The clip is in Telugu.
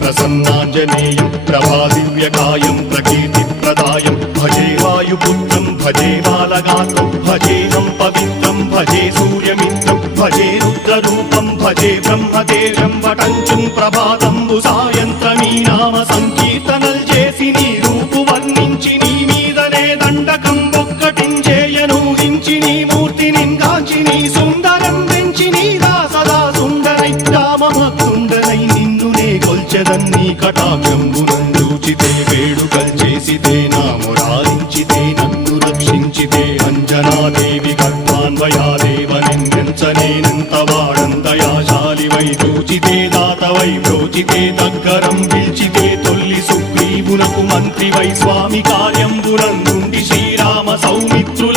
ప్రసన్నాంజనేయం ప్రభాదివ్యకాయం ప్రకీర్తిప్రదాయం భజే వాయుపుత్రం భజే బాలగాత్రం భజేహం పవిత్రం భజే సూర్యమిత్రం భజే రుద్రరూపం భజే బ్రహ్మదేవం వటంచుం ప్రభాతంబు సాయంత్రమీ నామ సంకీర్తనల్ చేసి నీ రూపు వర్ణించి నీ మీదనే దండకం ఒక్కటించేయనూహించి నీ మూర్తి నింగాంచి నీ సుందరం వెంచి నీ దాసదా సుందరై రామభక్తుండనై నిన్నునే కొల్చెదన్నీ కటాక్షంబునందూచితే వేడుకల్ చేసితే నా మురారించితే నన్ను రక్షించితే అంజనాదేవి గర్భాన్వయాదేవ నిందించనేనంత వాడంతయాశాలివై చూచితే దాతవై బ్రోచితే దగ్గరం పిల్చితే తొల్లి సుగ్రీవునకు మంత్రివై స్వామి కార్యంబునందుండి శ్రీరామ సౌమిత్రుల